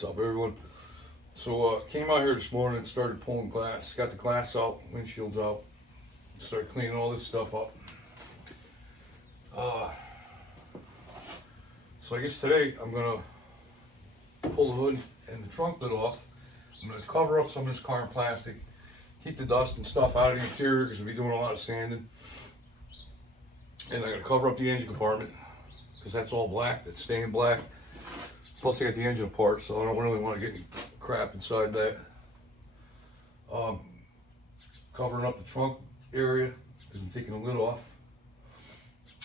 What's up, everyone? So came out here this morning and started pulling glass. Got the glass out, windshields out. Started cleaning all this stuff up. So I guess today I'm gonna pull the hood and the trunk lid off. I'm gonna cover up some of this car in plastic, keep the dust and stuff out of the interior because we'll be doing a lot of sanding. And I'm gonna cover up the engine compartment because that's all black. That's staying black. Plus I got the engine apart, so I don't really want to get any crap inside that. Covering up the trunk area because I'm taking the lid off.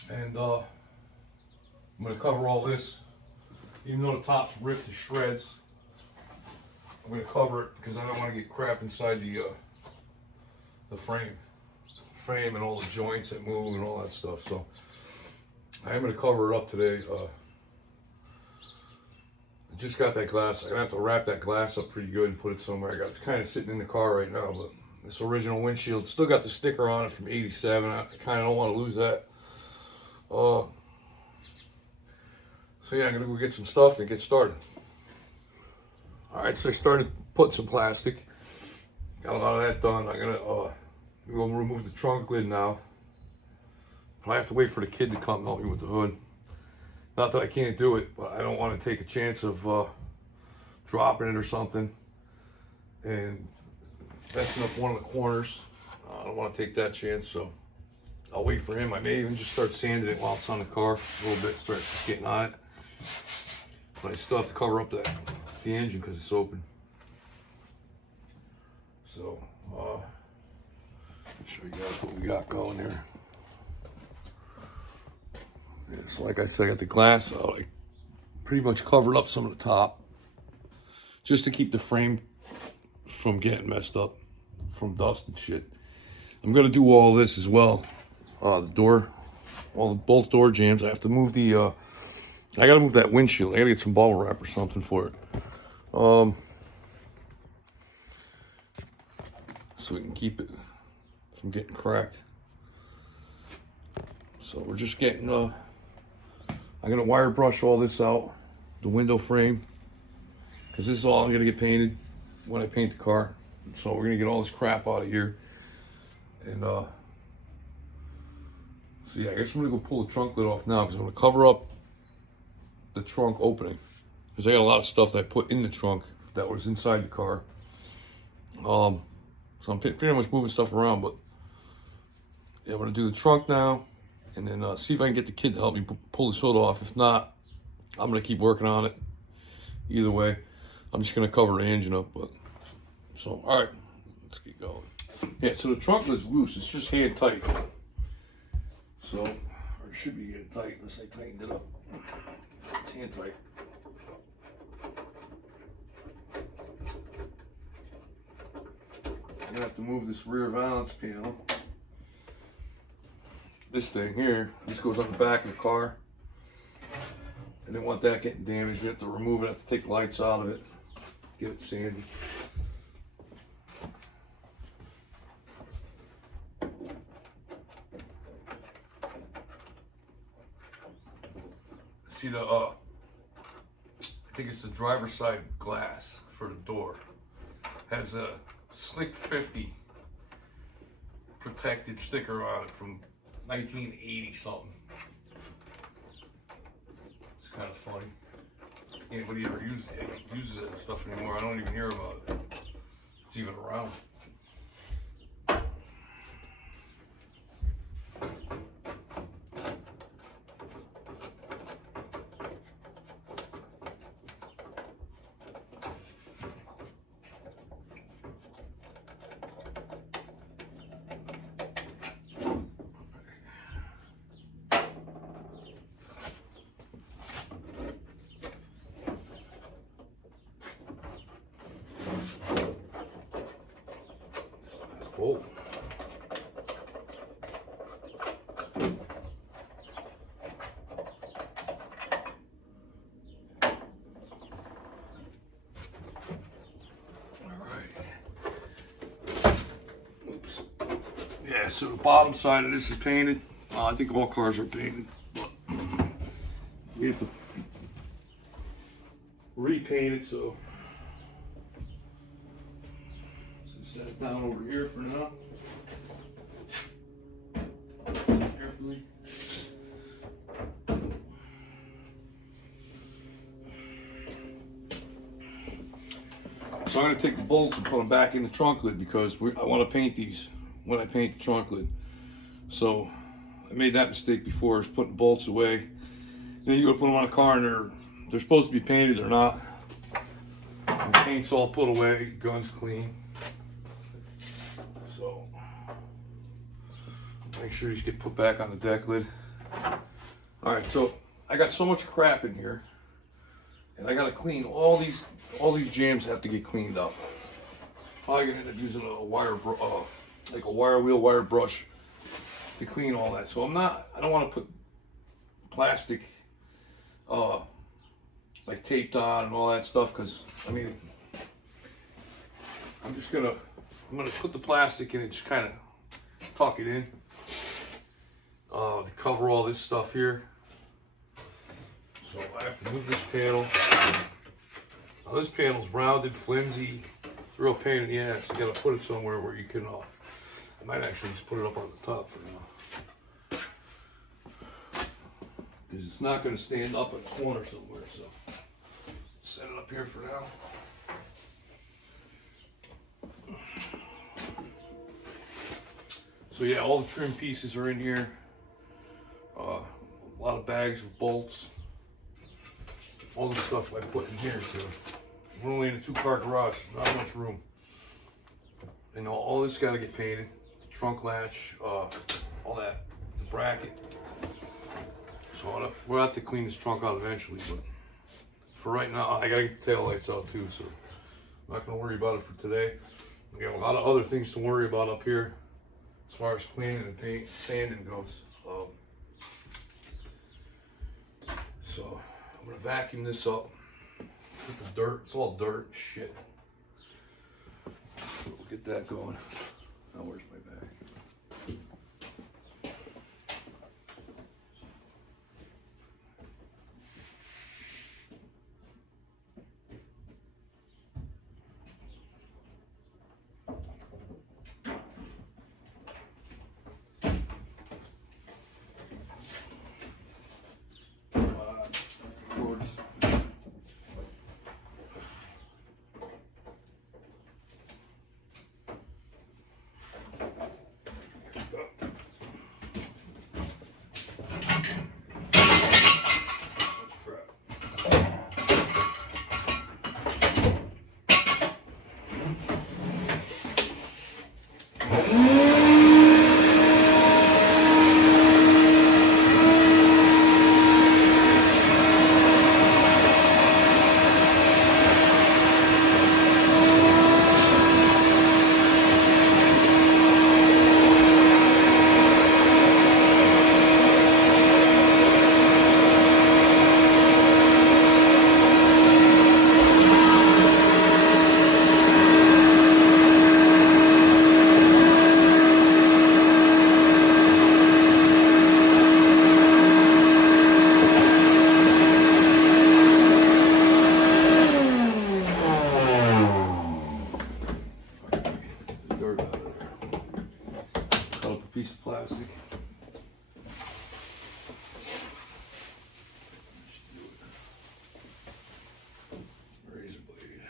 And I'm going to cover all this. Even though the top's ripped to shreds, I'm going to cover it because I don't want to get crap inside the frame and all the joints that move and all that stuff. So I am going to cover it up today. I just got that glass. I'm gonna have to wrap that glass up pretty good and put it somewhere. I got it's kind of sitting in the car right now, but this original windshield still got the sticker on it from '87. I kind of don't want to lose that. So yeah, I'm gonna go get some stuff and get started. All right, so I started putting some plastic. Got a lot of that done. I'm gonna go remove the trunk lid now. I have to wait for the kid to come help me with the hood. Not that I can't do it, but I don't want to take a chance of dropping it or something and messing up one of the corners. I don't want to take that chance, so I'll wait for him. I may even just start sanding it while it's on the car a little bit, start getting on it. But I still have to cover up the engine because it's open. So, I'll show you guys what we got going there. Yeah, so like I said, I got the glass out. I pretty much covered up some of the top just to keep the frame from getting messed up from dust and shit. I'm gonna do all this as well. The door, both door jambs. I have to move the. I gotta move that windshield. I gotta get some bubble wrap or something for it. So we can keep it from getting cracked. So we're just getting. I'm gonna wire brush all this out, the window frame, because this is all I'm gonna get painted when I paint the car. So we're gonna get all this crap out of here. And so yeah, I guess I'm gonna go pull the trunk lid off now because I'm gonna cover up the trunk opening. Because I got a lot of stuff that I put in the trunk that was inside the car. So I'm pretty much moving stuff around, but yeah, I'm gonna do the trunk now. And then see if I can get the kid to help me pull this hood off. If not, I'm going to keep working on it. Either way, I'm just going to cover the engine up. But so, all right, let's get going. Yeah, so the trunk lid's loose. It's just hand tight. So, or it should be hand tight unless I tightened it up. It's hand tight. I'm going to have to move this rear valance panel. This thing here, this goes on the back of the car. I didn't want that getting damaged. You have to remove it, have to take the lights out of it, get it sanded. See the, I think it's the driver's side glass for the door. Has a Slick 50 protected sticker on it from 1980 something. It's kind of funny. Anybody ever uses it and stuff anymore? I don't even hear about it. It's even around. Oh. Yeah, so the bottom side of this is painted. I think all cars are painted, but we have to repaint it, so set it down over here for now. Carefully. So I'm going to take the bolts and put them back in the trunk lid because I want to paint these when I paint the trunk lid. So I made that mistake before, is putting bolts away. Then you go put them on a car and they're supposed to be painted, they're not. The paint's all put away, gun's clean. So make sure these get put back on the deck lid. Alright, so I got so much crap in here. And I gotta clean all these jams have to get cleaned up. Probably gonna end up using a wire like a wire brush to clean all that. So I don't want to put plastic like taped on and all that stuff, because I mean I'm gonna put the plastic in and just kind of tuck it in to cover all this stuff here. So I have to move this panel. Now this panel's rounded, flimsy. It's a real pain in the ass. You gotta put it somewhere where you can, I might actually just put it up on the top for now. Because it's not gonna stand up in a corner somewhere, so set it up here for now. So yeah, all the trim pieces are in here. A lot of bags of bolts. All the stuff I put in here too. We're only in a 2-car garage, not much room. And all this got to get painted. The trunk latch, all that, the bracket. So we'll have to clean this trunk out eventually, but for right now, I got to get the tail lights out too, so I'm not going to worry about it for today. I got a lot of other things to worry about up here as far as cleaning and paint, sanding goes. So I'm gonna vacuum this up, get the dirt, it's all dirt, shit. So we'll get that going. Now where's my bag? Piece of plastic. Razor blade.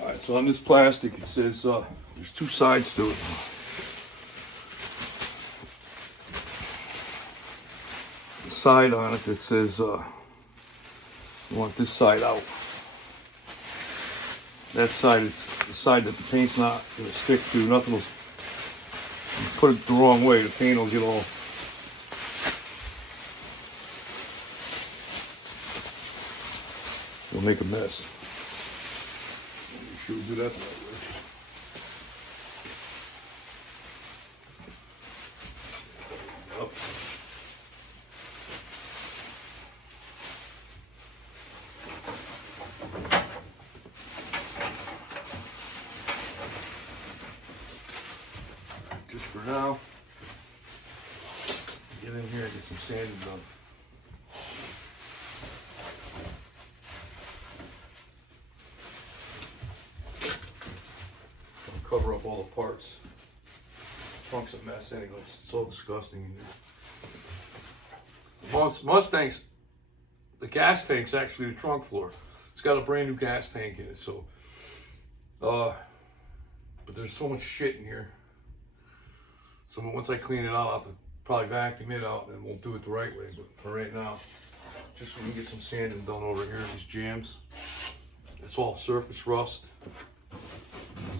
Alright, so on this plastic it says there's 2 sides to it. The side on it that says you want this side out. That side is the side that the paint's not going to stick to. Nothing will, you put it the wrong way, the paint will get all make a mess. Make sure we do that the right way. just for now. Get in here and get some sanding done. I'll cover up all the parts. Trunk's a mess anyway. It's all disgusting in there. Mustangs, the gas tank's actually the trunk floor. It's got a brand new gas tank in it, so but there's so much shit in here. So once I clean it out, I'll have to probably vacuum it out and we'll do it the right way. But for right now, just so we can get some sanding done over here, these jams. It's all surface rust. So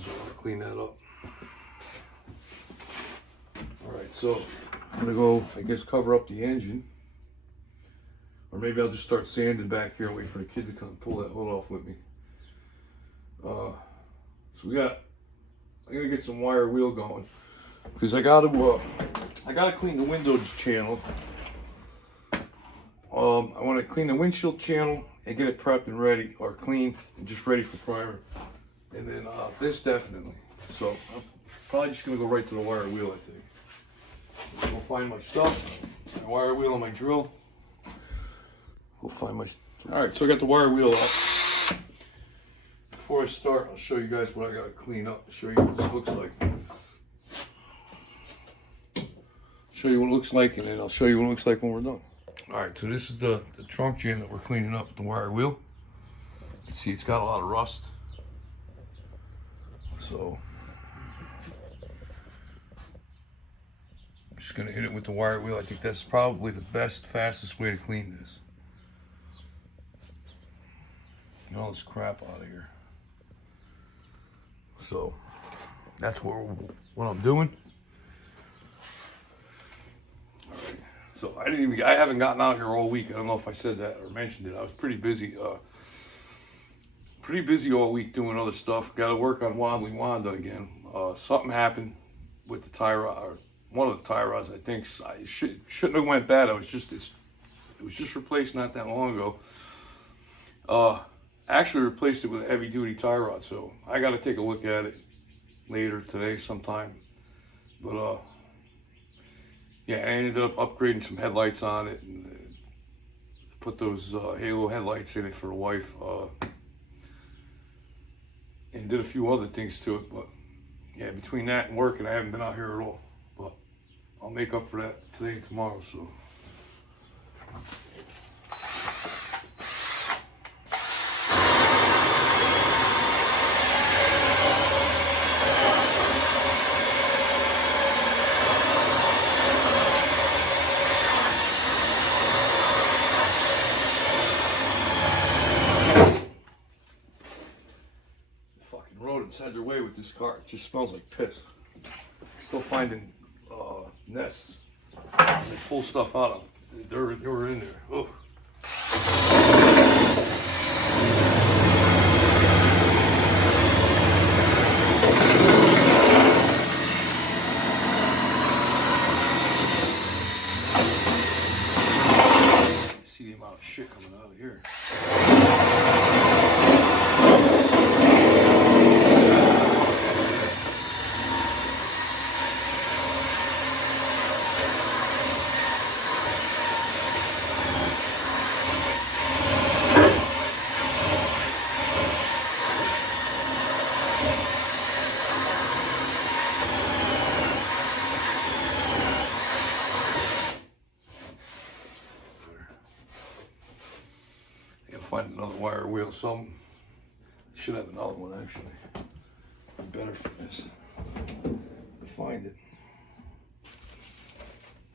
we'll clean that up. Alright, so I'm gonna go, I guess, cover up the engine. Or maybe I'll just start sanding back here and wait for the kid to come pull that hood off with me. So I gotta get some wire wheel going. Because I gotta clean the windows channel. I want to clean the windshield channel and get it prepped and ready, or clean and just ready for primer. And then this definitely. So I'm probably just gonna go right to the wire wheel. I think. I'm gonna find my stuff, my wire wheel and my drill. We'll find my. All right, so I got the wire wheel out. Before I start, I'll show you guys what I gotta clean up. Show you what this looks like. Show you what it looks like, and then I'll show you what it looks like when we're done. All right, so this is the trunk jam that we're cleaning up with the wire wheel. You can see it's got a lot of rust. So I'm just gonna hit it with the wire wheel. I think that's probably the best, fastest way to clean this. Get all this crap out of here. So that's what I'm doing. All right. So I haven't gotten out here all week. I don't know if I said that or mentioned it. I was pretty busy. Pretty busy all week doing other stuff. Got to work on Wobbly Wanda again. Something happened with the tie rod, or one of the tie rods. I think it shouldn't have went bad. It was just replaced not that long ago. Actually replaced it with a heavy duty tie rod, so I got to take a look at it later today sometime. But yeah, I ended up upgrading some headlights on it and put those halo headlights in it for the wife, and did a few other things to it. But yeah, between that and working, I haven't been out here at all. But I'll make up for that today and tomorrow. So. Rodents had their way with this car. It just smells like piss. Still finding nests. They pull stuff out of them. They were in there. Oh. See the amount of shit coming out of here. Find another wire wheel. I should have another one actually. Better for this. To find it.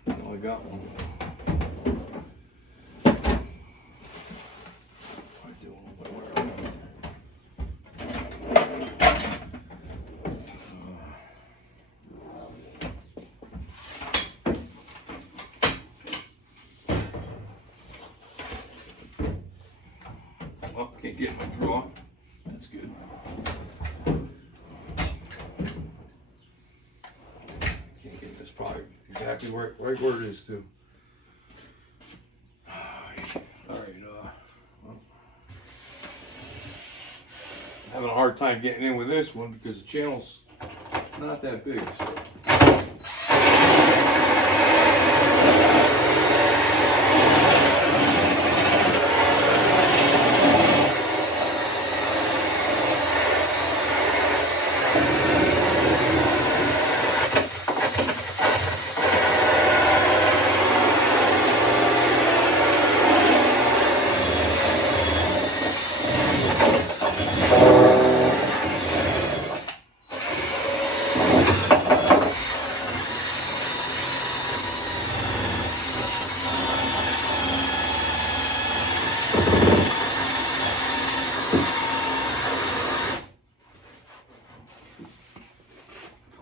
I only got one. What do I do with my wire wheel? Oh, can't get my draw. That's good. Can't get this probably exactly right where it is too. Alright, well, I'm having a hard time getting in with this one because the channel's not that big. So.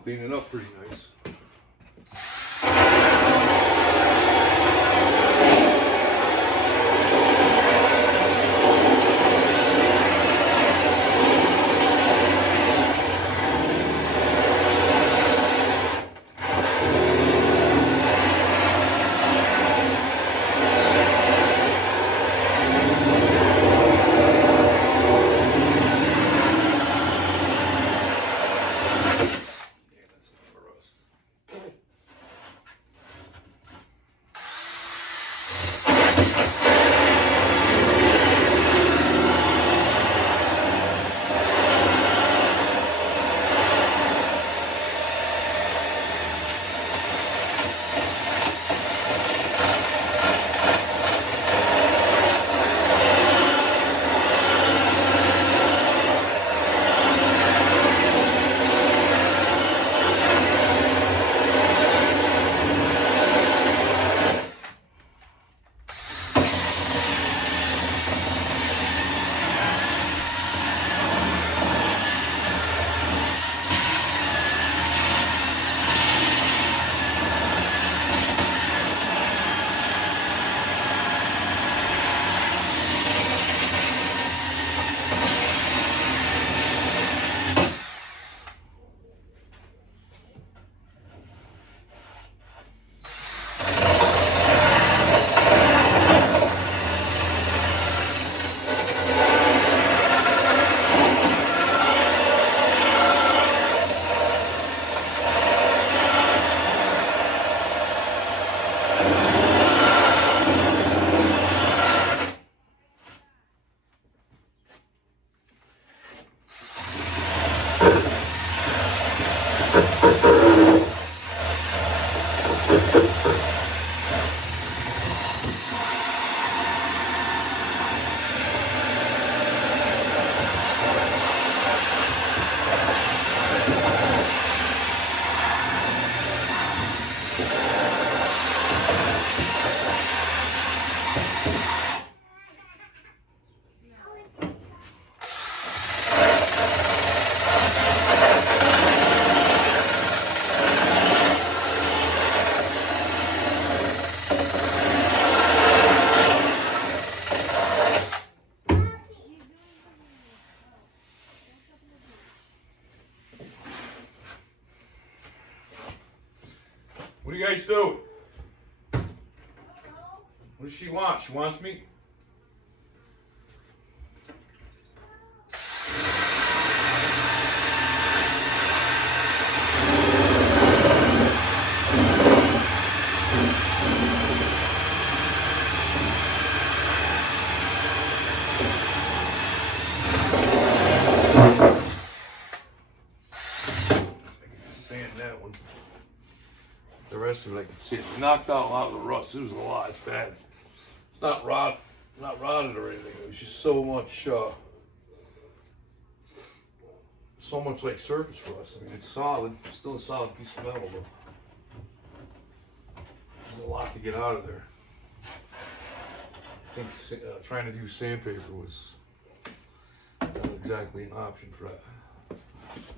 clean it up pretty nice. What do you guys do? What does she want? She wants me? Sand that one. The rest of it I can see. It knocked out a lot of the rust. It was a lot. It's bad. It's not rotted or anything. It was just so much like surface rust. I mean, it's solid. It's still a solid piece of metal, but there's a lot to get out of there. I think trying to do sandpaper was not exactly an option for that.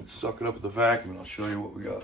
Suck it up with the vacuum and I'll show you what we got.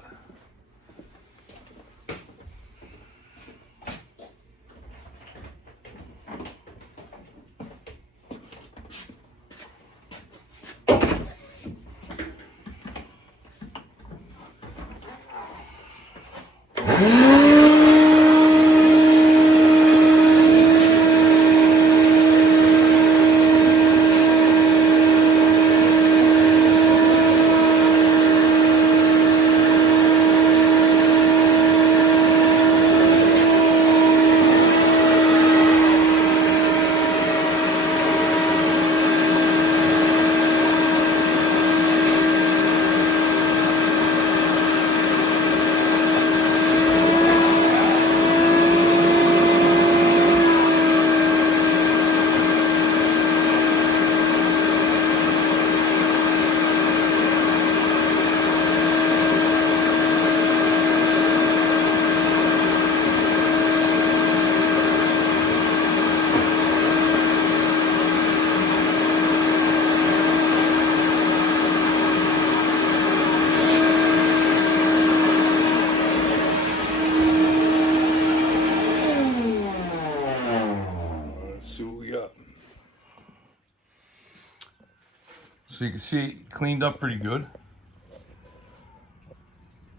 So you can see it cleaned up pretty good.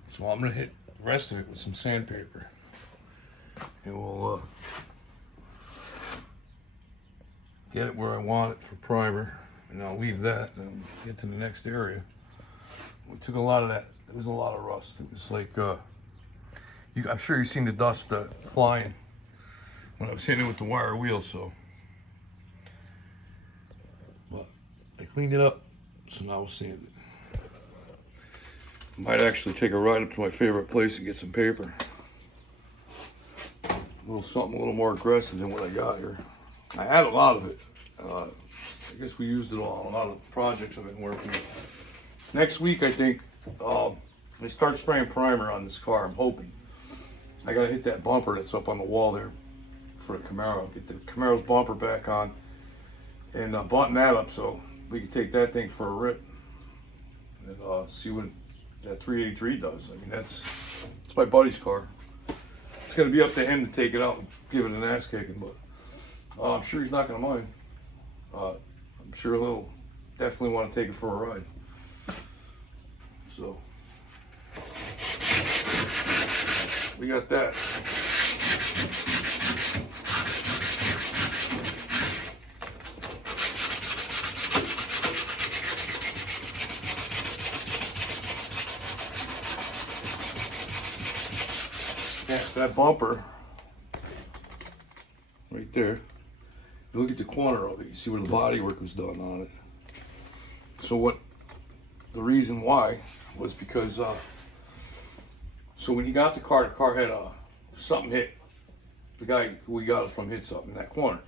So I'm gonna hit the rest of it with some sandpaper. And we'll get it where I want it for primer. And I'll leave that and get to the next area. We took a lot of that. There was a lot of rust. It was like, I'm sure you've seen the dust flying when I was hitting it with the wire wheel, so. But I cleaned it up, so now we'll sand it. Might actually take a ride up to my favorite place and get some paper. A little something a little more aggressive than what I got here. I had a lot of it. I guess we used it all. A lot of projects I've been working with. Next week, I think, I start spraying primer on this car. I'm hoping. I gotta hit that bumper that's up on the wall there for the Camaro. Get the Camaro's bumper back on and button that up so we can take that thing for a rip and see what that 383 does. I mean, it's my buddy's car. It's gonna be up to him to take it out and give it an ass kicking, but I'm sure he's not gonna mind. I'm sure he'll definitely want to take it for a ride. So we got that. Yeah, that bumper right there. You look at the corner of it, you see where the body work was done on it. So the reason why was because so when he got the car had something hit. The guy who we got it from hit something in that corner.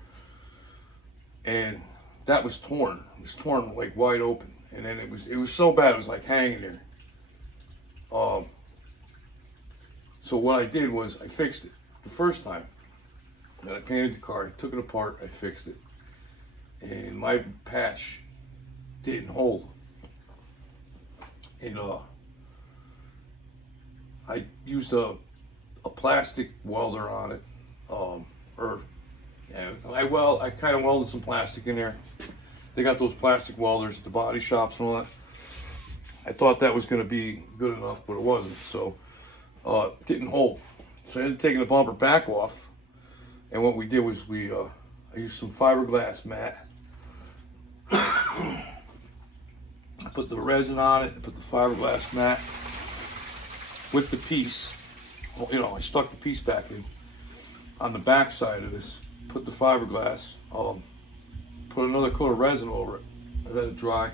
And that was torn. It was torn like wide open. And then it was so bad, it was like hanging there. So what I did was I fixed it the first time. Then I painted the car, I took it apart, I fixed it. And my patch didn't hold. And I used a plastic welder on it. I kind of welded some plastic in there. They got those plastic welders at the body shops and all that. I thought that was going to be good enough, but it wasn't. So it didn't hold. So I ended up taking the bumper back off. And what we did was I used some fiberglass mat. I put the resin on it, I put the fiberglass mat with the piece. Well, I stuck the piece back in on the back side of this, put the fiberglass, put another coat of resin over it, let it dry,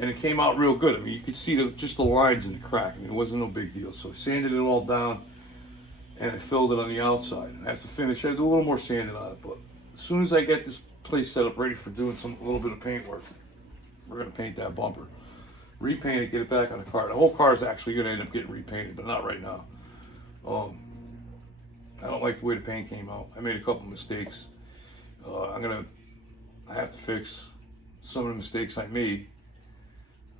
and it came out real good. I mean, you could see just the lines in the crack. I mean, it wasn't no big deal. So I sanded it all down, and I filled it on the outside. I have to finish. I do a little more sanding on it, but as soon as I get this place set up ready for doing a little bit of paint work, we're gonna paint that bumper, repaint it, get it back on the car. The whole car is actually gonna end up getting repainted, but not right now. I don't like the way the paint came out. I made a couple mistakes. I have to fix some of the mistakes I made.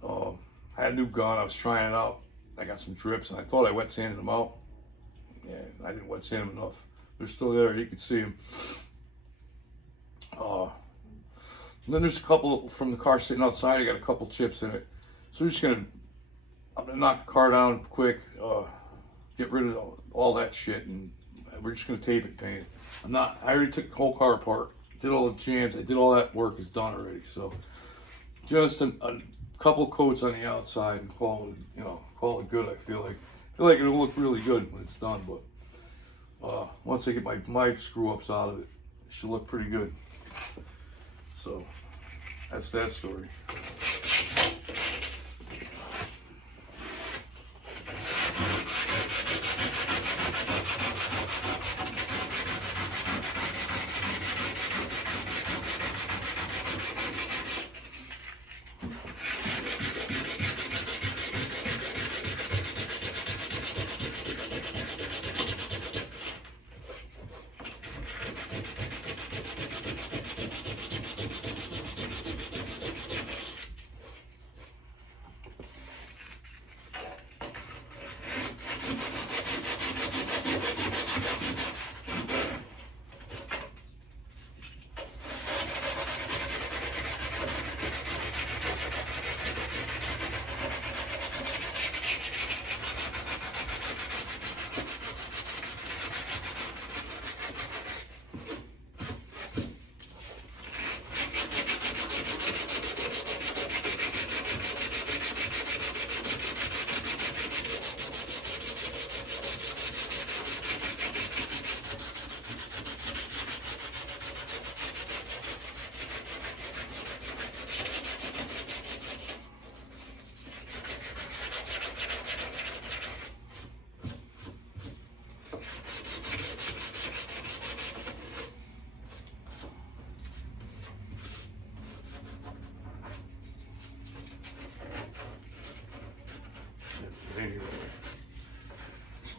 I had a new gun. I was trying it out. I got some drips, and I thought I wet sanded them out. Yeah, I didn't wet sand them enough. They're still there. You can see them. And then there's a couple from the car sitting outside. I got a couple chips in it. So I'm gonna knock the car down quick, get rid of all that shit, and we're just gonna tape it and paint it. I already took the whole car apart, did all the jams, I did all that work, is done already. So just a couple coats on the outside and call it good. I feel like it'll look really good when it's done, but once I get my screw ups out of it, it should look pretty good. So that's that story.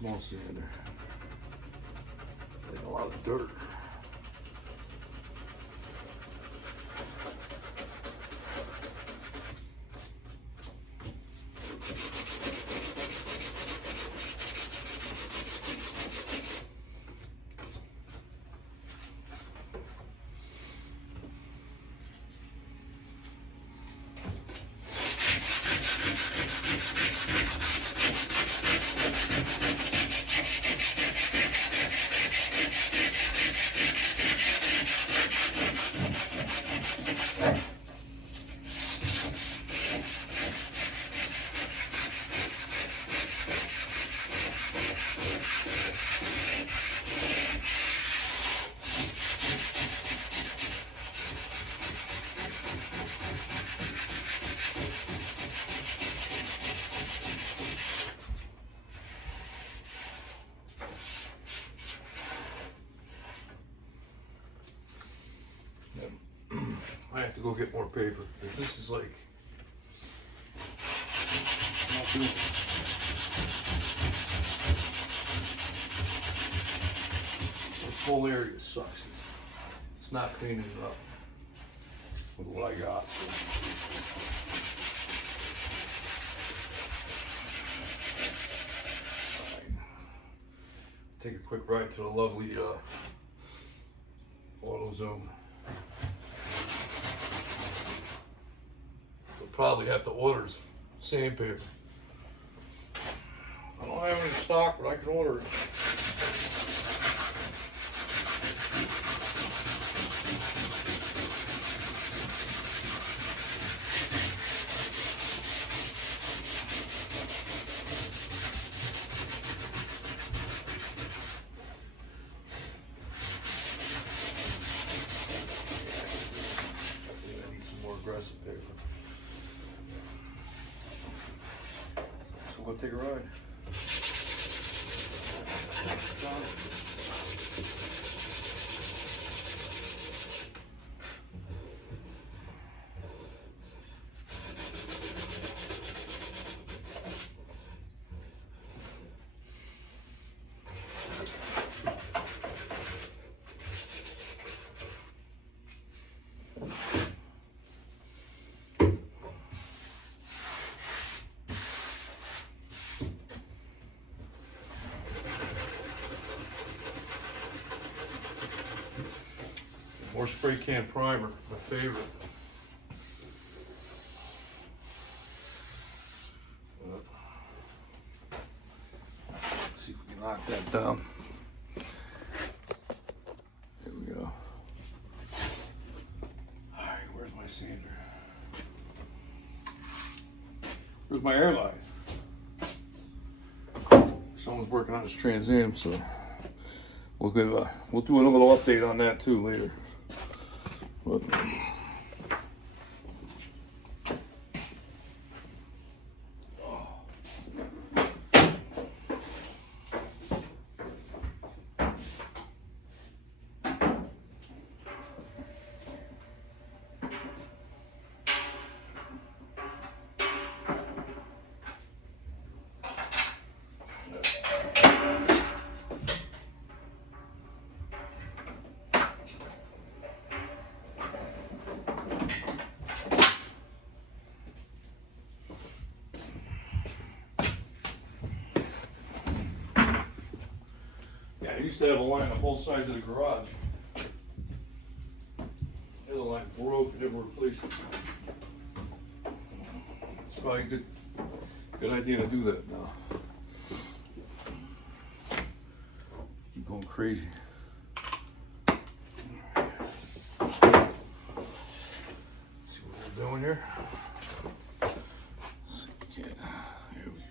small sander. Getting a lot of dirt. I have to go get more paper because this is like not doing it. This whole area sucks. It's not cleaning it up with what I got. So. Take a quick ride to the lovely AutoZone. We'll probably have to order sandpaper. I don't have any stock, but I can order it. Aggressive paper. So we'll go take a ride. More spray can primer, my favorite. See if we can knock that down. There we go. All right, where's my sander? Where's my air line? Someone's working on this Trans Am, so we'll do a little update on that too later. But, I used to have a line on both sides of the garage. The other line broke, never replaced it. It's probably a good idea to do that now. Keep going crazy. Let's see what we're doing here. Let's see if we can. Here we go.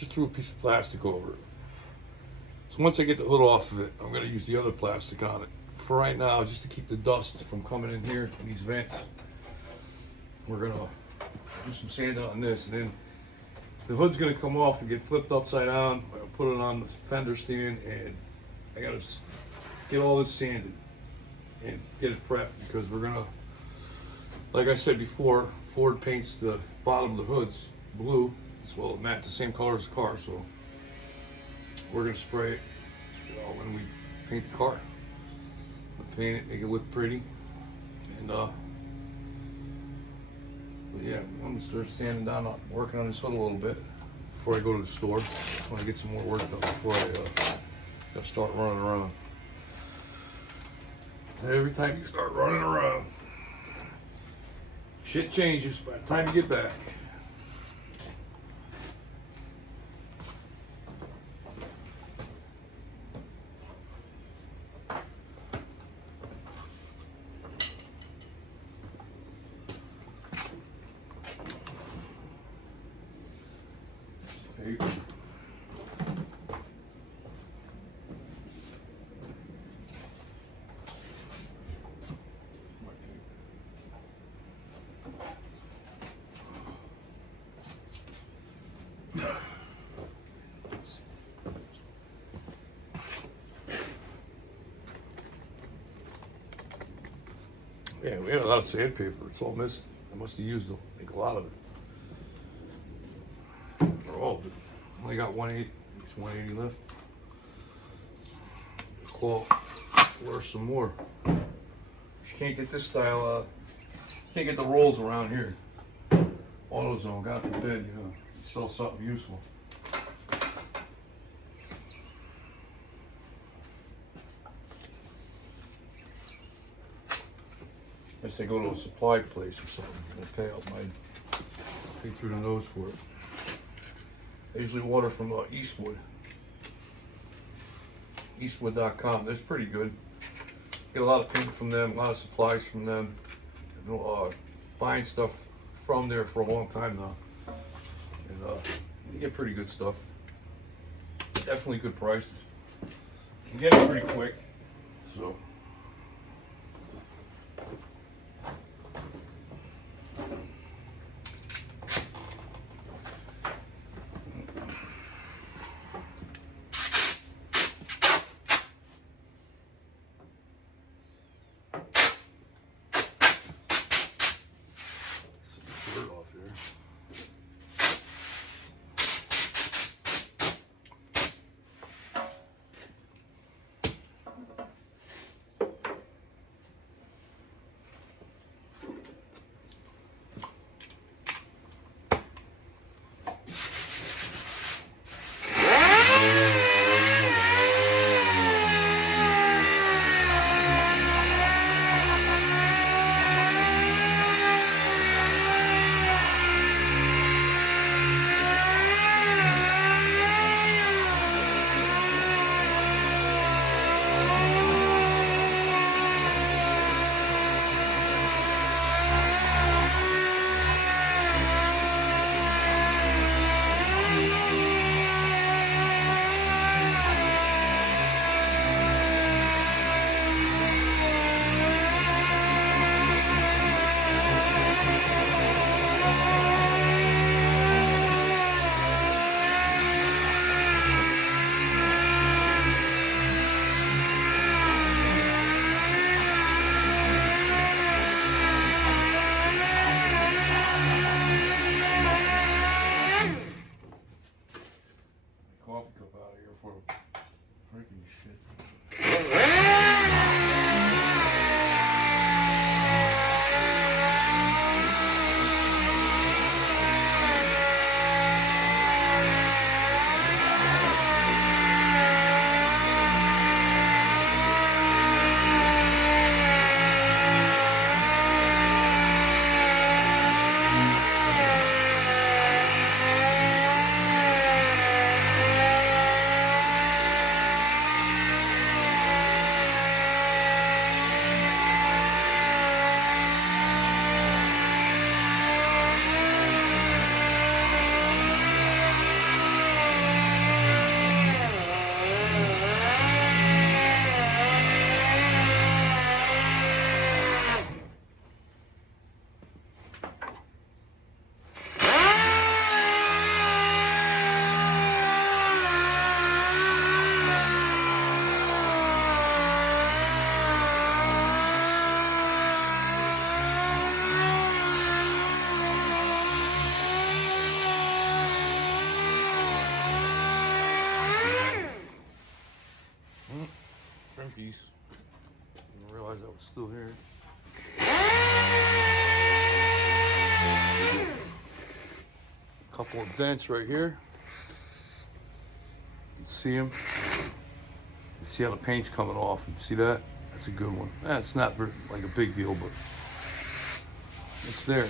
just threw a piece of plastic over it. So once I get the hood off of it, I'm going to use the other plastic on it. For right now, just to keep the dust from coming in here in these vents, we're going to do some sanding on this, and then the hood's going to come off and get flipped upside down. I'll put it on the fender stand, and I got to get all this sanded and get it prepped, because we're going to, like I said before, Ford paints the bottom of the hoods blue. As well, it matches the same color as the car, so we're going to spray it, you know, when we paint the car. We'll paint it, make it look pretty, and but yeah, I'm gonna start standing down, working on this hood a little bit before I go to the store. I want to get some more work done before I gotta start running around. Every time you start running around, shit changes by the time you get back. Yeah, we had a lot of sandpaper. It's all missing. I must have used, like, a lot of it. Or all of it. Only got 180. It's 180 left. Call, order some more. You can't get this style. Can't get the rolls around here. AutoZone, God forbid, you know, sell something useful. I guess I go to a supply place or something. I pay through the nose for it. I usually order from Eastwood. Eastwood.com. That's pretty good. Get a lot of paint from them, a lot of supplies from them. Buying stuff from there for a long time now. And you get pretty good stuff. Definitely good prices. You get it pretty quick. So. realized I was still here. A couple of dents right here. You can see them. You see how the paint's coming off. You see that? That's a good one. It's not like a big deal, but it's there.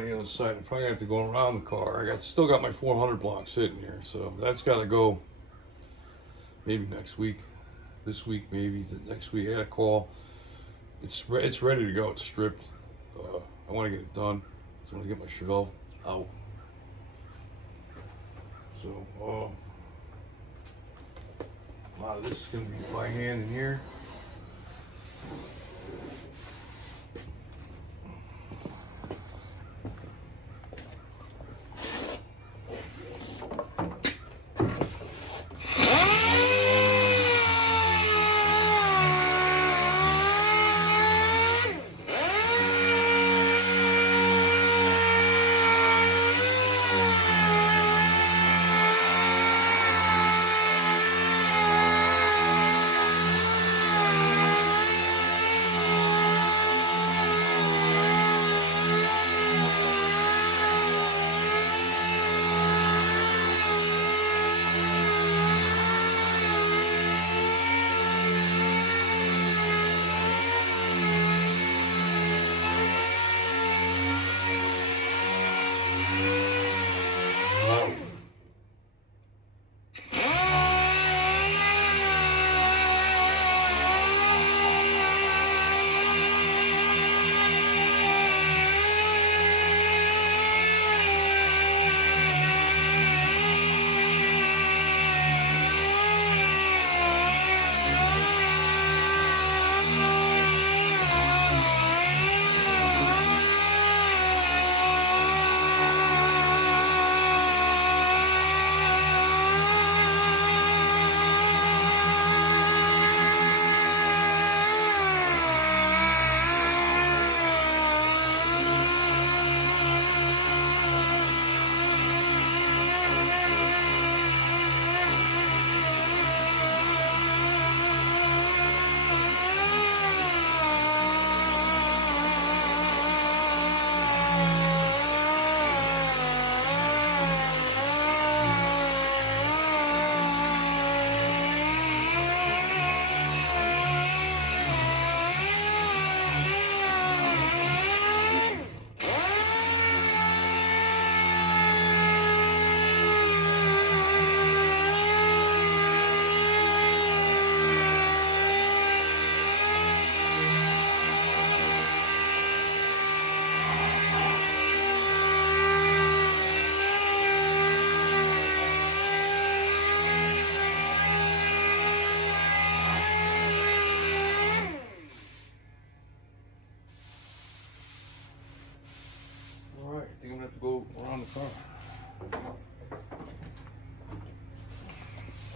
on the other side. I'm probably gonna have to go around the car. Still got my 400 block sitting here, so that's got to go. Maybe next week, this week, maybe next week. I got a call. It's ready to go. It's stripped. I want to get it done. So I'm gonna get my shovel out. So a lot of this is gonna be by hand in here. Alright, I think I'm gonna have to go around the car.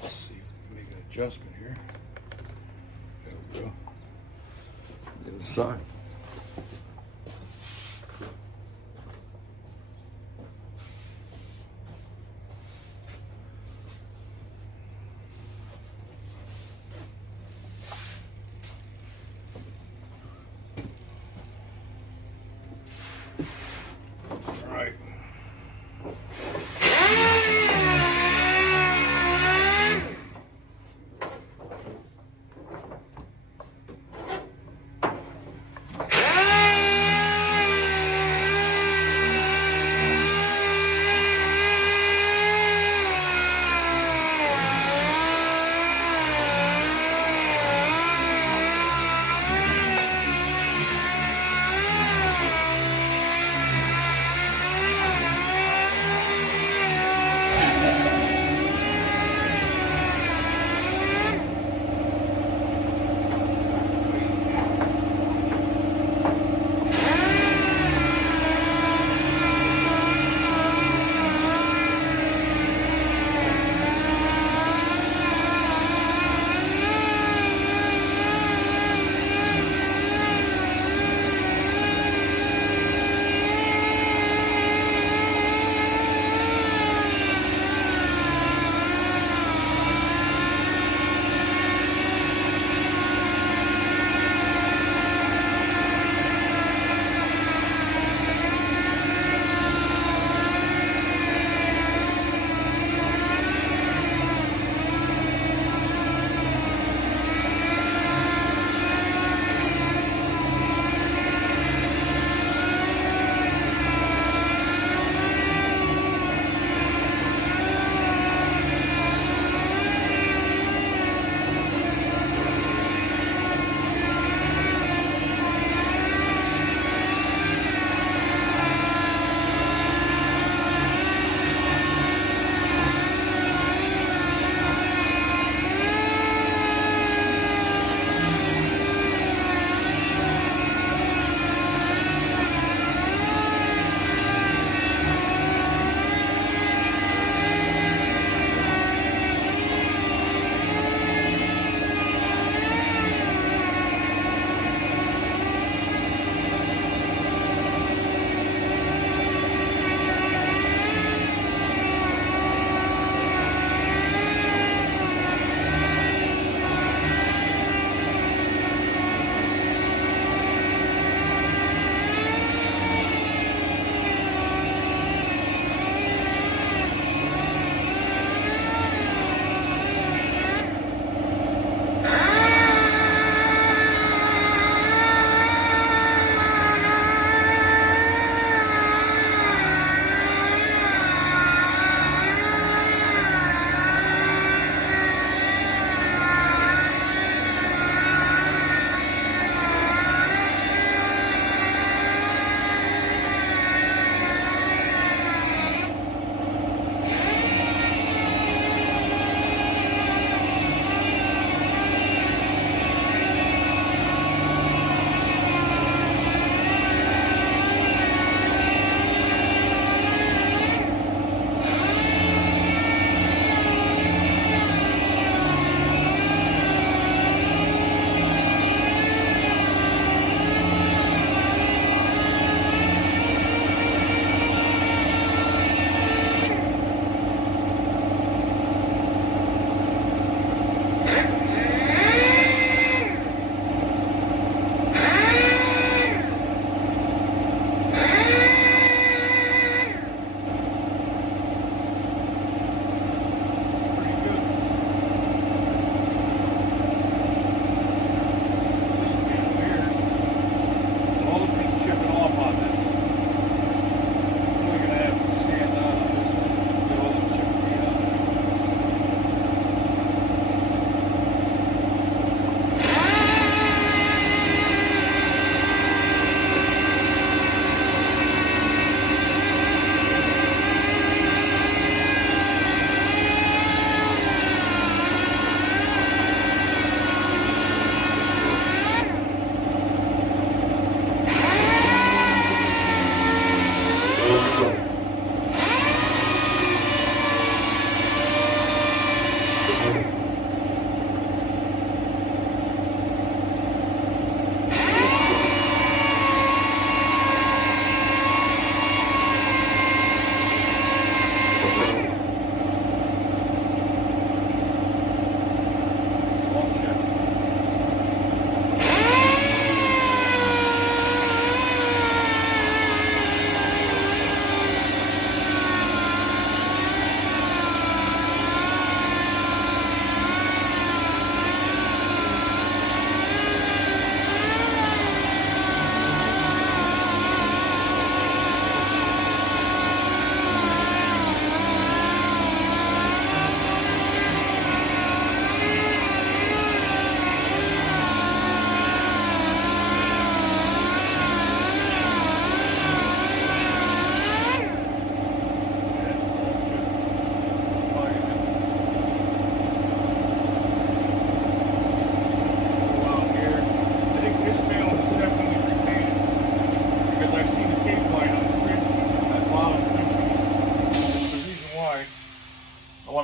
Let's see if we can make an adjustment here. There we go. The other side.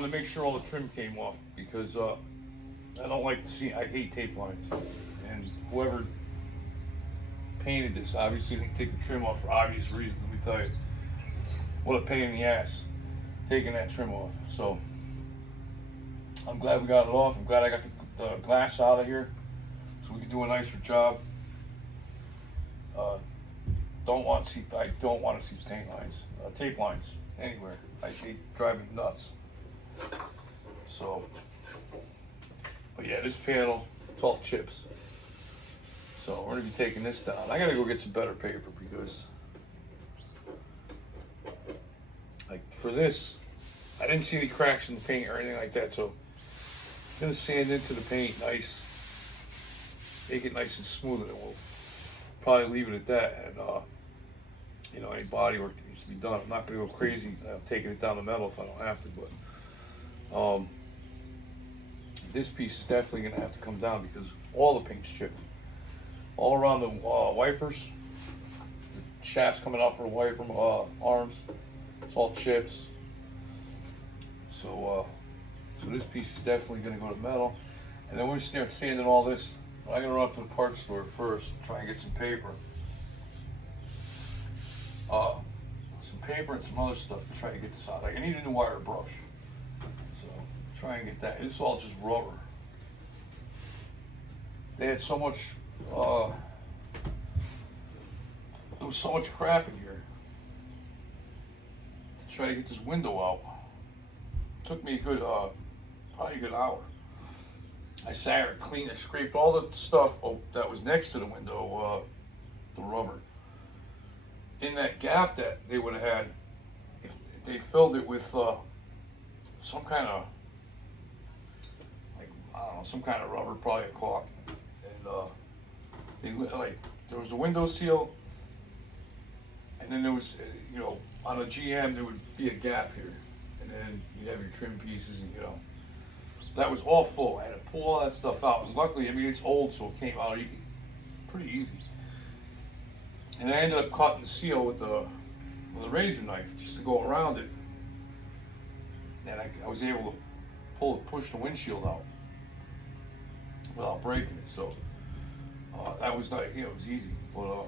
wanted to make sure all the trim came off because I don't like to see. I hate tape lines, and whoever painted this obviously didn't take the trim off for obvious reasons. Let me tell you, what a pain in the ass taking that trim off. So I'm glad we got it off. I'm glad I got the glass out of here so we can do a nicer job. I don't want to see paint lines, tape lines anywhere. They drive me nuts. So, but yeah, this panel, it's all chips. So we're gonna be taking this down. I gotta go get some better paper because, like for this, I didn't see any cracks in the paint or anything like that. So I'm gonna sand into the paint nice, make it nice and smooth, and we'll probably leave it at that. And you know, any body work that needs to be done. I'm not gonna go crazy taking it down the metal if I don't have to, but this piece is definitely gonna have to come down because all the paint's chipped. All around the wipers, the shafts coming out for the wiper arms, it's all chips. So, so this piece is definitely gonna go to metal. And then we're gonna start sanding all this. I'm gonna run up to the parts store first, try and get some paper. Some paper and some other stuff to try to get this out. Like I need a new wire brush. So try and get that. It's all just rubber. They had so much, there was so much crap in here to try to get this window out. It took me a good, probably a good hour. I sat here, cleaned, I scraped all the stuff that was next to the window, the rubber. In that gap that they would have had, if they filled it with some kind of, like, I don't know, some kind of rubber, probably a caulk. And like, there was a window seal, and then there was, you know, on a GM there would be a gap here, and then you'd have your trim pieces, and you know, that was all full. I had to pull all that stuff out, and luckily, I mean, it's old, so it came out pretty easy. And I ended up cutting the seal with a razor knife just to go around it, and I was able to push the windshield out without breaking it. So that was like, you know, it was easy. But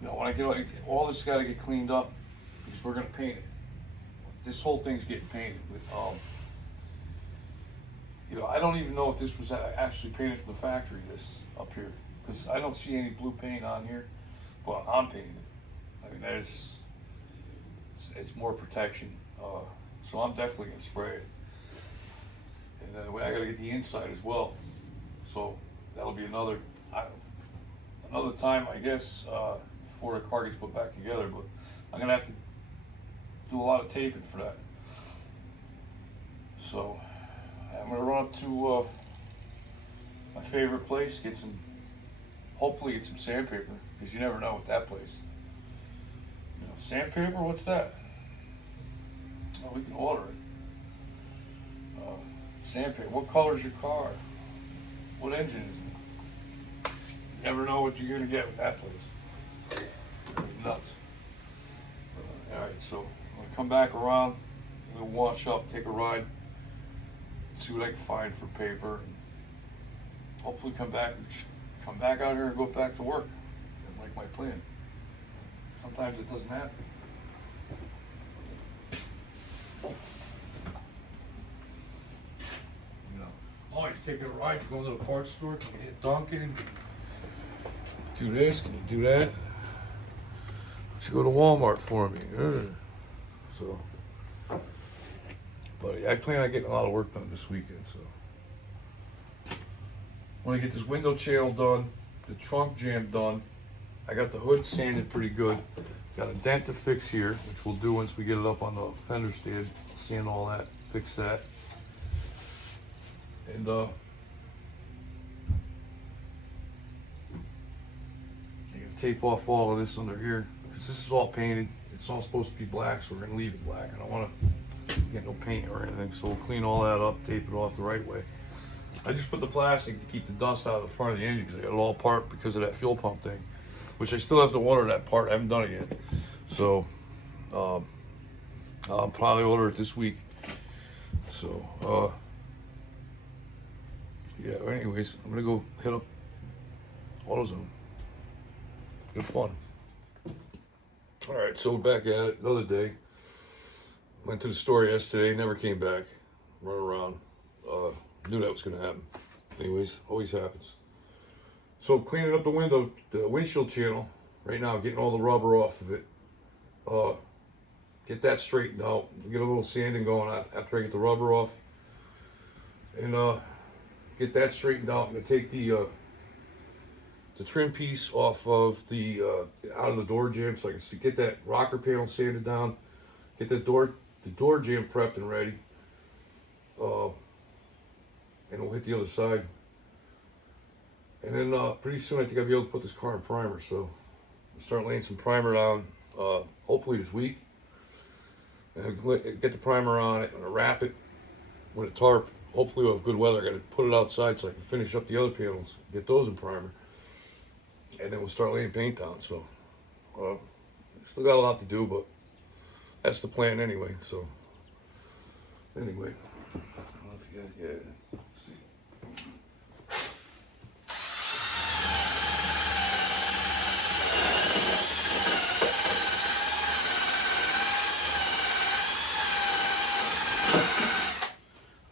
you know, when I get all this, got to get cleaned up because we're gonna paint it. This whole thing's getting painted with you know, I don't even know if this was actually painted from the factory, this up here, because I don't see any blue paint on here, but I'm painting it. I mean, it's more protection. So I'm definitely gonna spray it. And then I gotta get the inside as well. So that'll be another time, I guess, before the car gets put back together, but I'm gonna have to do a lot of taping for that. So I'm gonna run up to my favorite place, hopefully get some sandpaper, because you never know with that place. You know, sandpaper, what's that? Oh, we can order it. Sandpaper, what color is your car? What engine is it? You never know what you're gonna get with that place. Nuts. Alright, so I'm gonna come back around, I'm gonna wash up, take a ride, see what I can find for paper, and hopefully come back out here and go back to work. That's like my plan. Sometimes it doesn't happen. You know, oh, you're taking a ride, you're going to the parts store, can you hit Dunkin'? Do this, can you do that? You should go to Walmart for me. So, but I plan on getting a lot of work done this weekend, so. I want to get this window channel done, the trunk jam done. I got the hood sanded pretty good. Got a dent to fix here, which we'll do once we get it up on the fender stand. Sand all that, fix that. And tape off all of this under here, because this is all painted. It's all supposed to be black, so we're gonna leave it black. I don't want to get no paint or anything, so we'll clean all that up, tape it off the right way. I just put the plastic to keep the dust out of the front of the engine because I got it all apart because of that fuel pump thing, which I still have to order that part. I haven't done it yet, so I'll probably order it this week. So, yeah, anyways, I'm gonna go hit up AutoZone. Good fun. Alright, so we're back at it. Another day. Went to the store yesterday, never came back. Run around. Knew that was gonna happen. Anyways, always happens. So cleaning up the windshield channel right now, getting all the rubber off of it. Get that straightened out. Get a little sanding going after I get the rubber off, and get that straightened out. I'm gonna take the trim piece off of the out of the door jamb, so I can get that rocker panel sanded down. Get the door jamb prepped and ready. And we'll hit the other side. And then pretty soon I think I'll be able to put this car in primer. So I'll start laying some primer down, hopefully this week. And get the primer on it, and I'll wrap it with a tarp. Hopefully we'll have good weather. I got to put it outside so I can finish up the other panels, get those in primer. And then we'll start laying paint down. So still got a lot to do, but that's the plan anyway. So anyway, I don't know if you got, yeah. Let's see.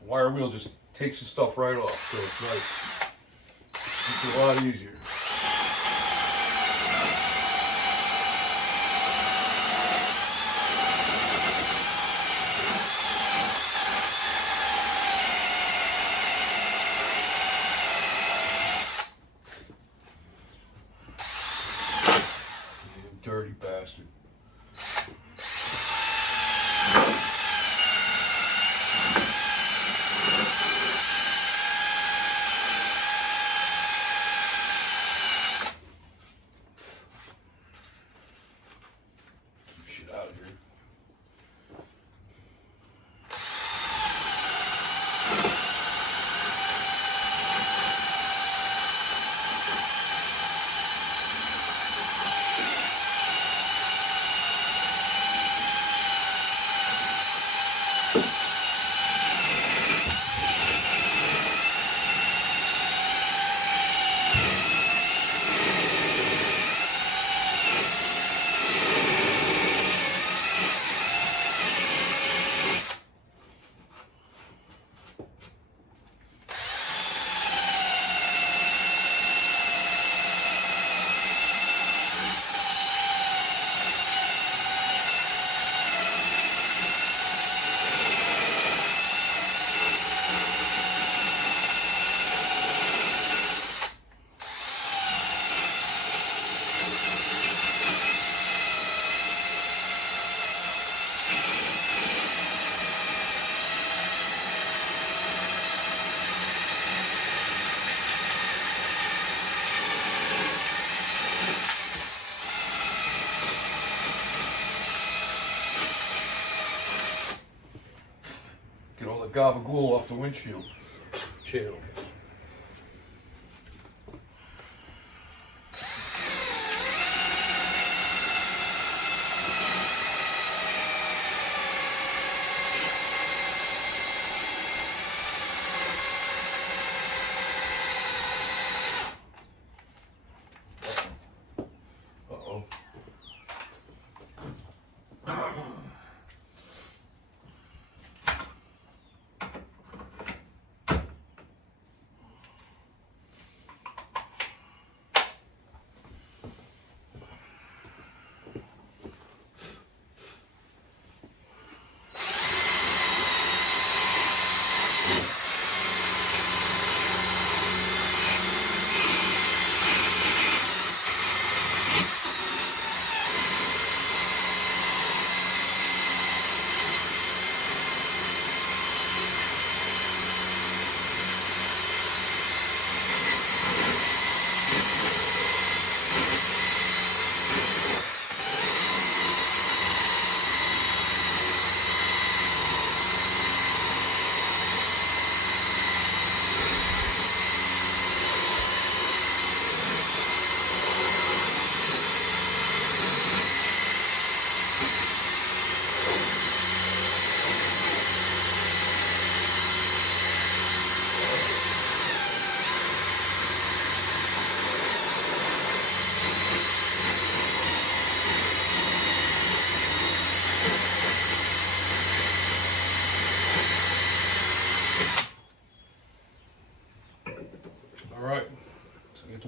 Wire wheel just takes the stuff right off, so it's nice. It's a lot easier. You dirty bastard. Get all the gabagool off the windshield channel. Uh-oh.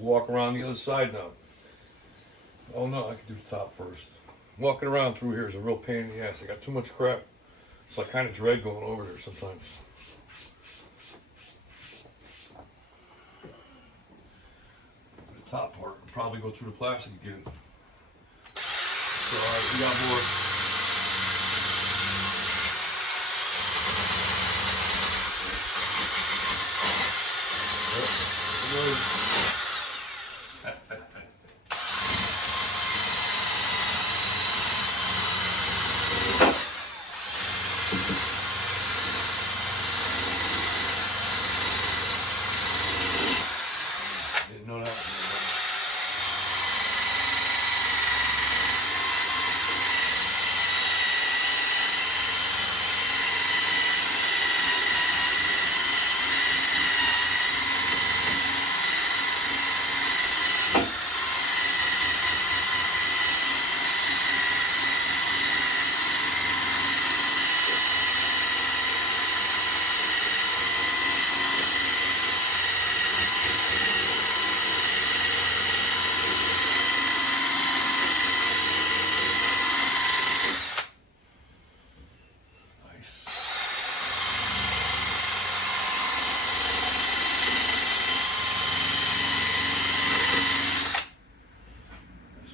walk around the other side now. Oh no, I can do the top first. Walking around through here is a real pain in the ass. I got too much crap. So I kind of dread going over there sometimes. The top part, I'll probably go through the plastic again. So we got more. Didn't know that.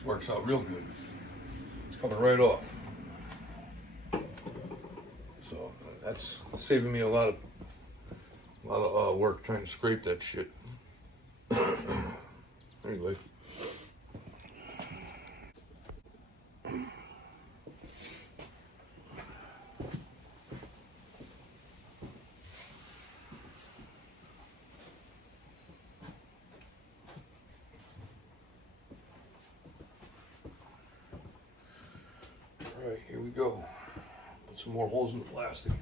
Works out real good. It's coming right off. So that's saving me a lot of work trying to scrape that shit. Anyway. Alright, here we go. Put some more holes in the plastic.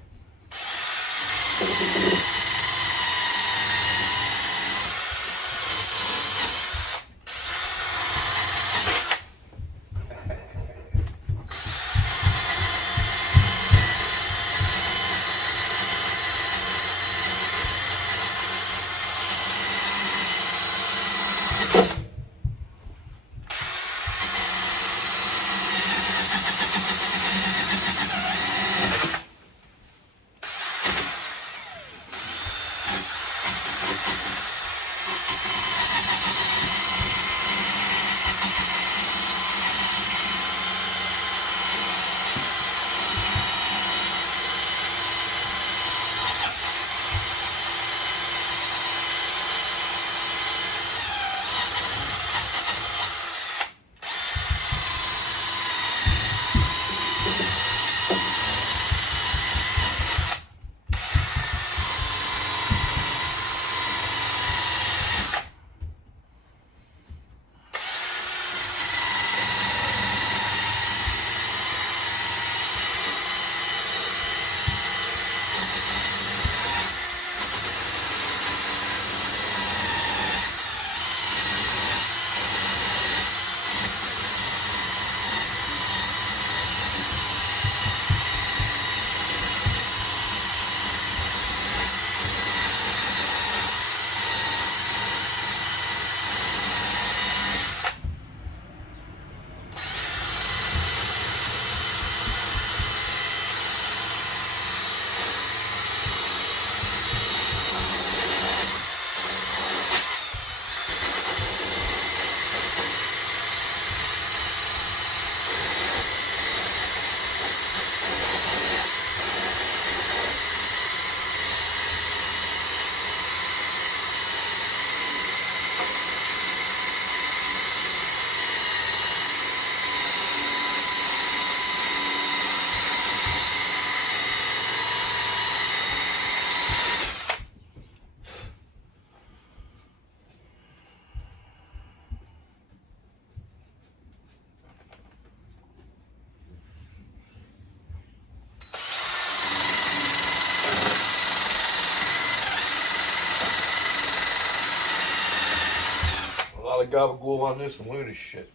lot of gabagool on this one. Look at this shit.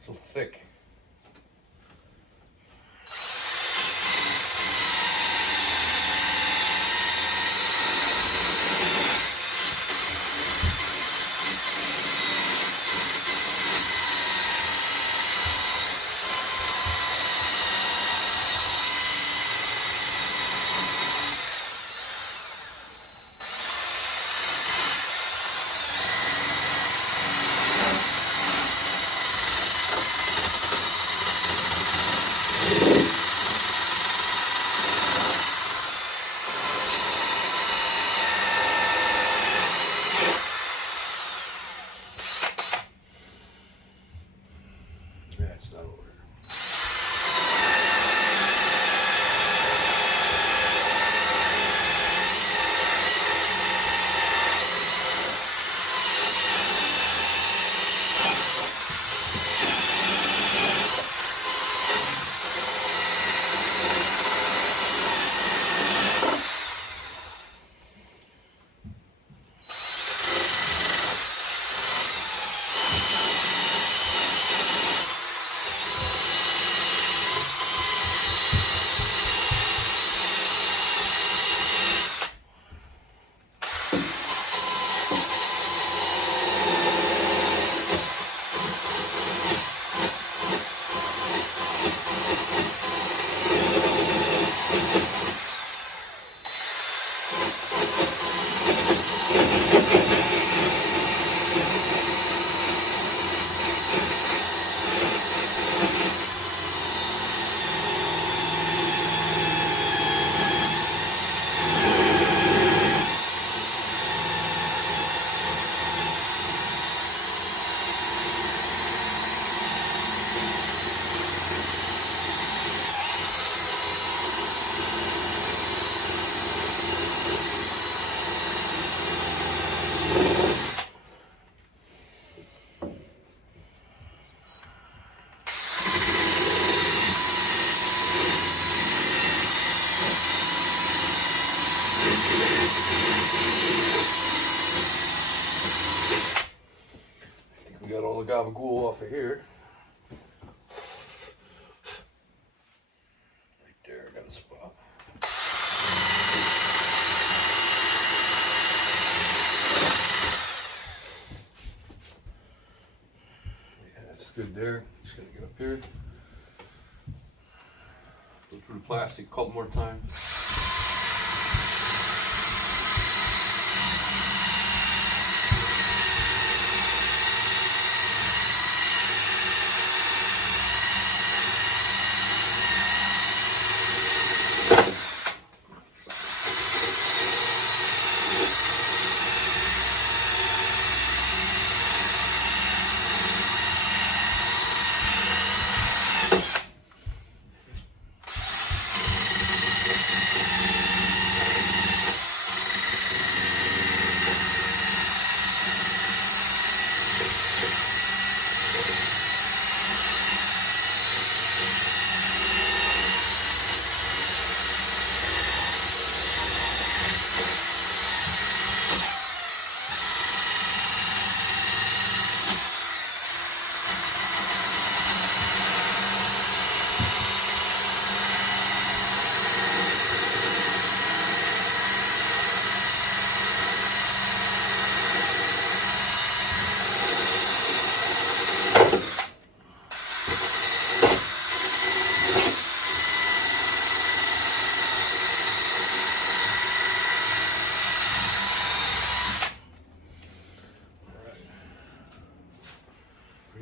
So thick. gabagool off of here. Right there, I got a spot. Yeah, that's good there. Just gonna get up here. Go through the plastic a couple more times.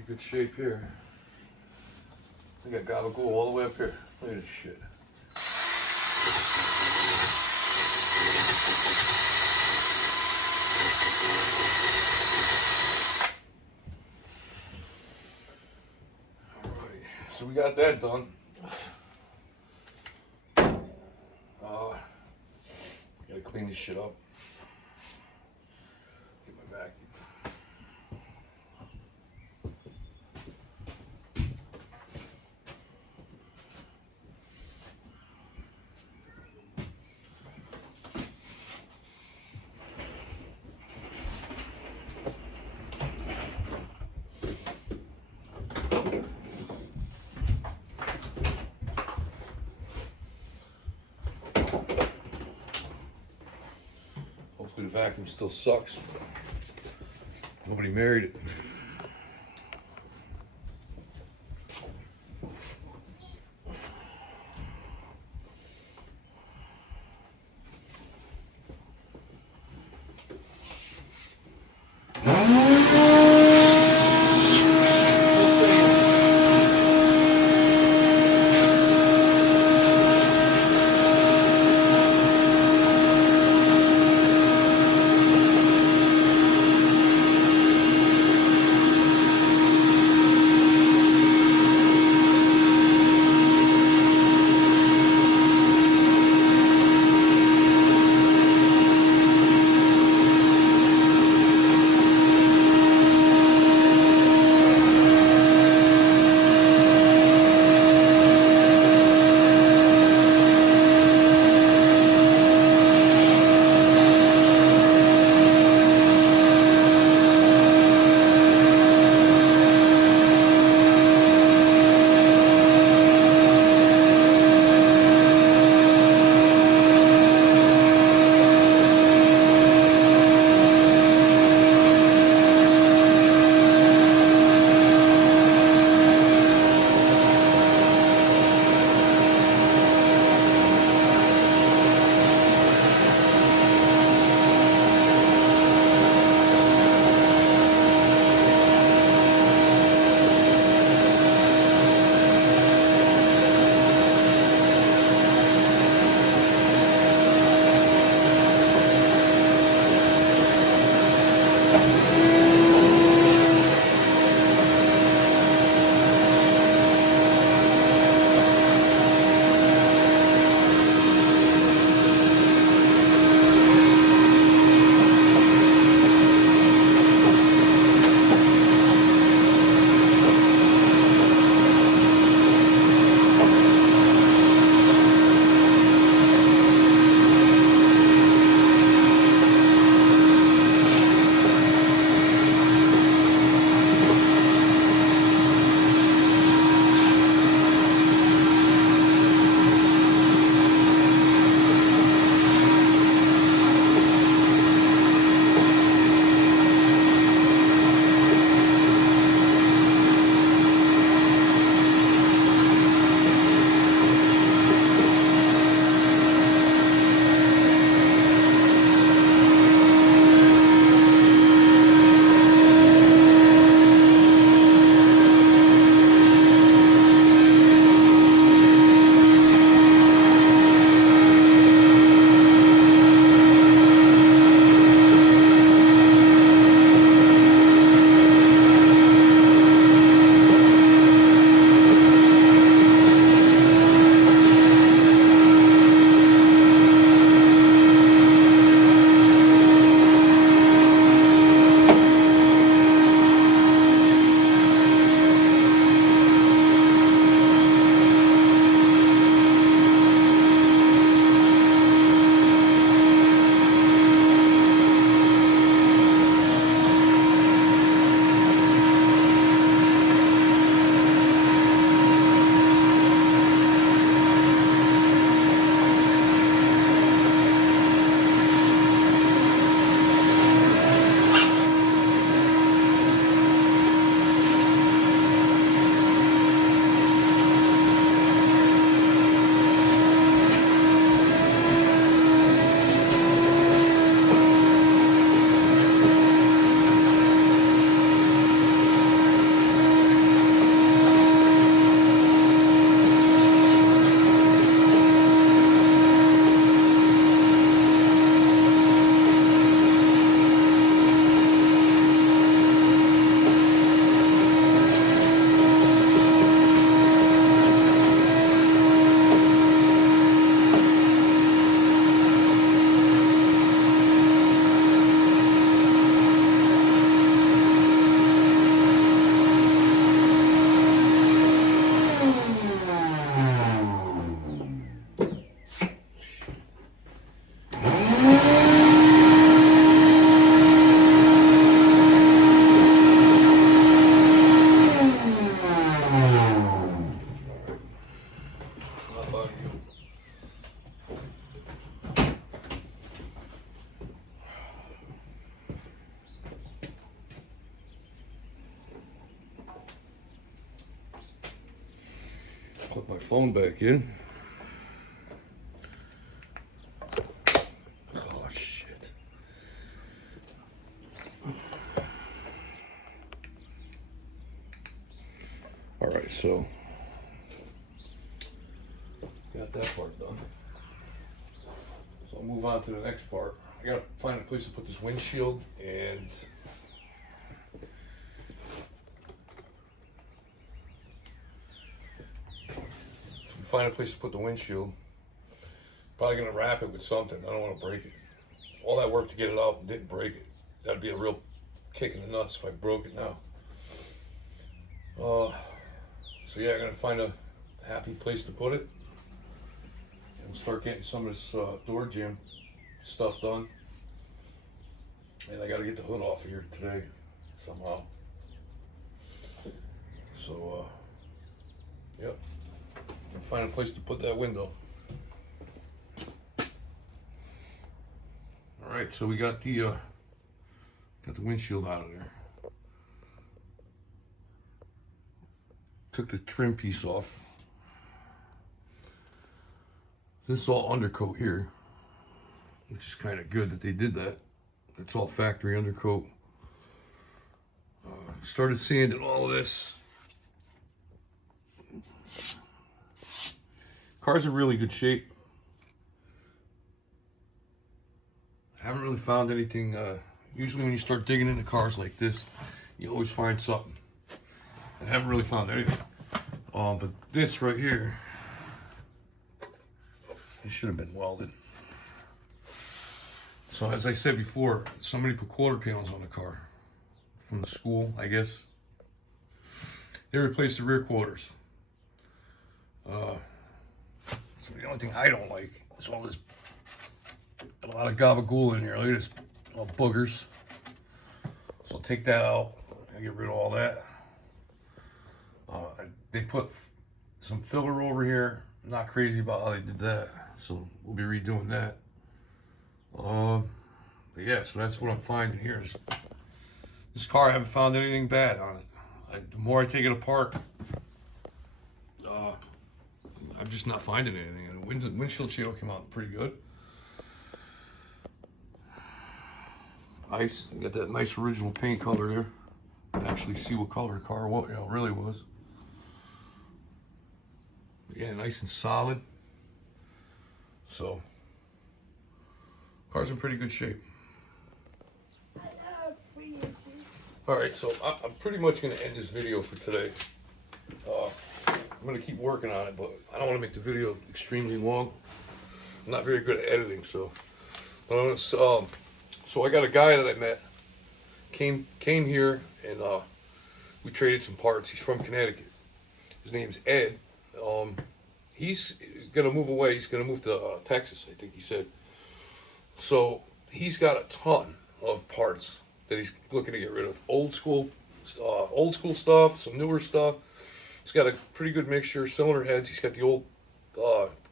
Good shape here. I got gabagool all the way up here. Look at this shit. Alright, so we got that done. Gotta clean this shit up. Get my vacuum. Hopefully the vacuum still sucks. Nobody married it. Put my phone back in. Oh shit. All right, so got that part done. So I'll move on to the next part. I gotta find a place to put this windshield and find a place to put the windshield. Probably gonna wrap it with something. I don't want to break it. All that work to get it out and didn't break it. That'd be a real kick in the nuts if I broke it now. So yeah, I'm gonna find a happy place to put it. And we'll start getting some of this door jamb stuff done. And I gotta get the hood off of here today somehow. So yep. Find a place to put that window. All right, so we got the windshield out of there. Took the trim piece off. This is all undercoat here, which is kind of good that they did that. It's all factory undercoat. Started sanding all of this. Car's in really good shape. I haven't really found anything. Usually when you start digging into cars like this, you always find something. I haven't really found anything. But this right here, it should have been welded. So as I said before, somebody put quarter panels on the car from the school, I guess. They replaced the rear quarters. So the only thing I don't like is all this, a lot of gabagool in here. Look at this, little boogers. So I'll take that out and get rid of all that. They put some filler over here. I'm not crazy about how they did that, so we'll be redoing that. But yeah, so that's what I'm finding here. This car, I haven't found anything bad on it. The more I take it apart, I'm just not finding anything. And the windshield shade came out pretty good. Nice. You got that nice original paint color there. You can actually see what color the car really was. But yeah, nice and solid. So, car's in pretty good shape. All right, so I'm pretty much going to end this video for today. I'm going to keep working on it, but I don't want to make the video extremely long. I'm not very good at editing, so. But I'm gonna, so I got a guy that I met, came here, and we traded some parts. He's from Connecticut. His name's Ed. He's going to move away. He's going to move to Texas, I think he said. So he's got a ton of parts that he's looking to get rid of. Old school stuff, some newer stuff. He's got a pretty good mixture. Cylinder heads. He's got the old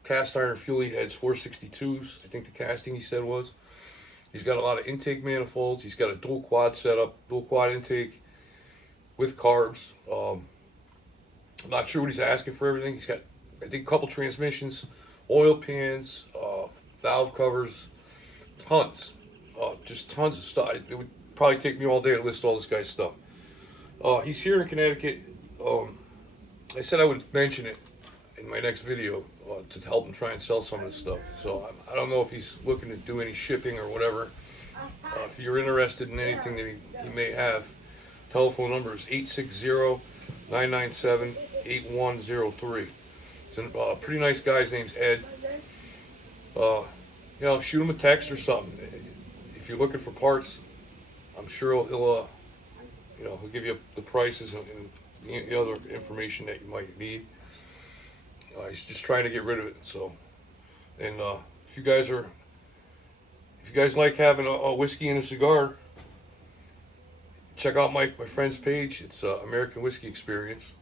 cast iron fuelie heads, 462s. I think the casting he said was. He's got a lot of intake manifolds. He's got a dual quad setup, dual quad intake with carbs. I'm not sure what he's asking for everything. He's got, I think, a couple transmissions, oil pans, valve covers, tons, just tons of stuff. It would probably take me all day to list all this guy's stuff. He's here in Connecticut. I said I would mention it in my next video to help him try and sell some of this stuff. So I don't know if he's looking to do any shipping or whatever. If you're interested in anything that he may have, telephone number is 860-997-8103. He's a pretty nice guy. His name's Ed. You know, shoot him a text or something. If you're looking for parts, I'm sure he'll give you the prices and the other information that you might need. He's just trying to get rid of it. So, and if you guys like having a whiskey and a cigar, check out my friend's page. It's American Whiskey Experience.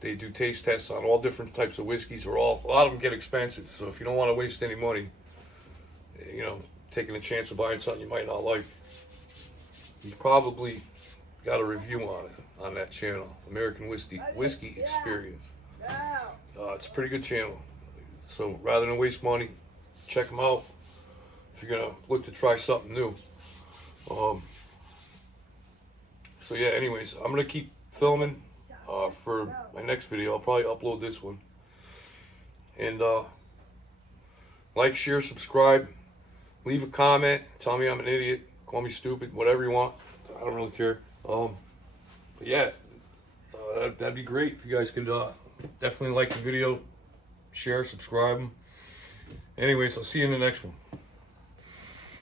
They do taste tests on all different types of whiskeys. A lot of them get expensive. So if you don't want to waste any money, you know, taking a chance of buying something you might not like, you probably got a review on it on that channel, American Whiskey Experience. It's a pretty good channel. So rather than waste money, check them out if you're gonna look to try something new. So yeah, anyways, I'm gonna keep filming for my next video. I'll probably upload this one. And like, share, subscribe, leave a comment, tell me I'm an idiot, call me stupid, whatever you want. I don't really care. But yeah, that'd be great if you guys could definitely like the video, share, subscribe. Anyways, I'll see you in the next one.